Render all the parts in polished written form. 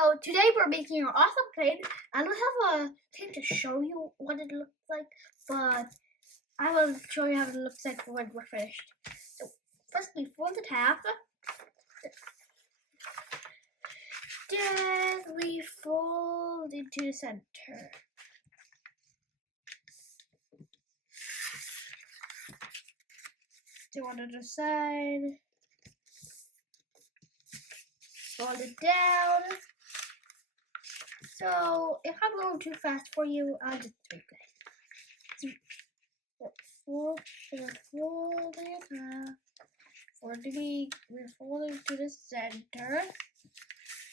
So today we're making an awesome plane. I don't have a thing to show you what it looks like, but I will show you how it looks like when we're finished. So first we fold it half. Then we fold into the center. Do on the other side. Fold it down. So if I'm going too fast for you, I'll just replay. Fold it half. We're folding to the center.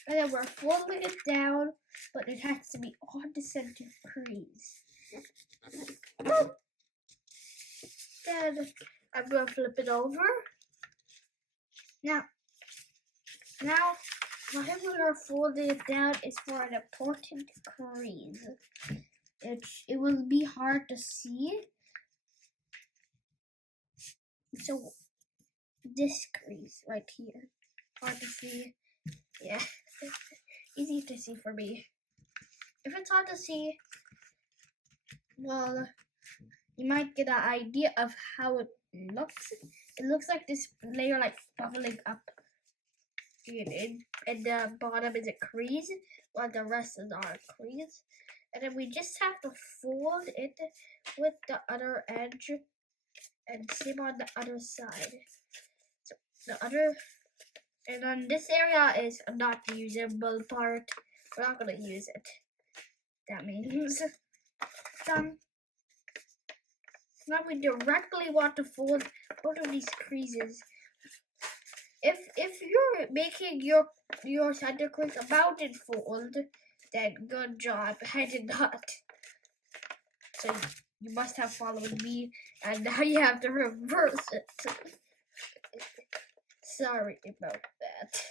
And then we're folding it down, but it has to be on the center crease. Then I'm going to flip it over. Now, whatever we're folding it down is for an important crease. It will be hard to see. So this crease right here, hard to see. Yeah, easy to see for me. If it's hard to see, well, you might get an idea of how it looks. It looks like this layer like bubbling up. And the bottom is a crease, while the rest is not a crease. And then we just have to fold it with the other edge, and same on the other side. So and then this area is not the usable part. We're not gonna use it. That means done. Now we directly want to fold both of these creases. If you're making your center crease a mountain fold, then good job. I did not. So you must have followed me, and now you have to reverse it. Sorry about that.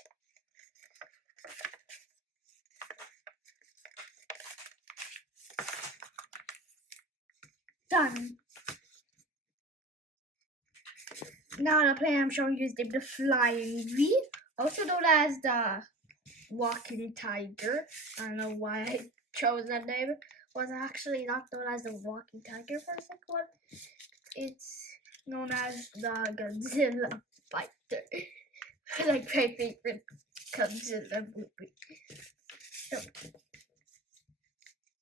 Done. Now the plane I'm showing you is named the Flying V, also known as the Walking Tiger. I don't know why I chose that name. It was actually not known as the Walking Tiger for a second one. It's known as the Godzilla Fighter. Like my favorite Godzilla movie. So,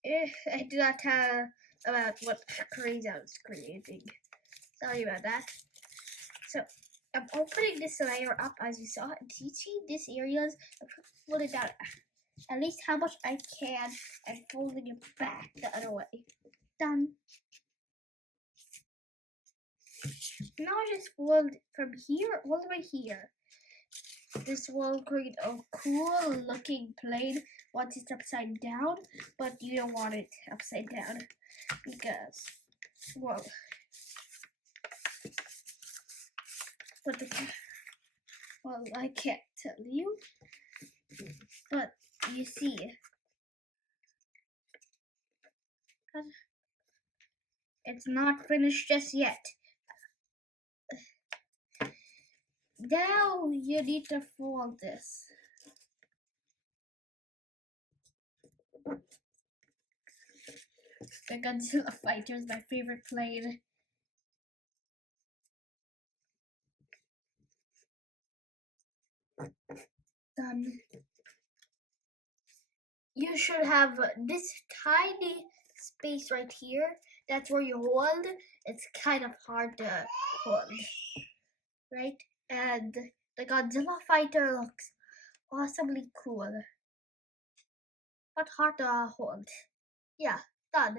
I do not tell about what craze I was creating. Sorry about that. So I'm opening this layer up as you saw, and you see this areas. I'm folding it out at least how much I can and folding it back the other way. Done. Now I just fold from here all the way here. This will create a cool looking plane once it's upside down, but you don't want it upside down because, well, I can't tell you, but you see, it's not finished just yet. Now you need to fold this. The Godzilla Fighter is my favorite plane. Done. You should have this tiny space right here. That's where you hold. It's kind of hard to hold, right? And the Godzilla Fighter looks awesomely cool, but hard to hold. Yeah, done.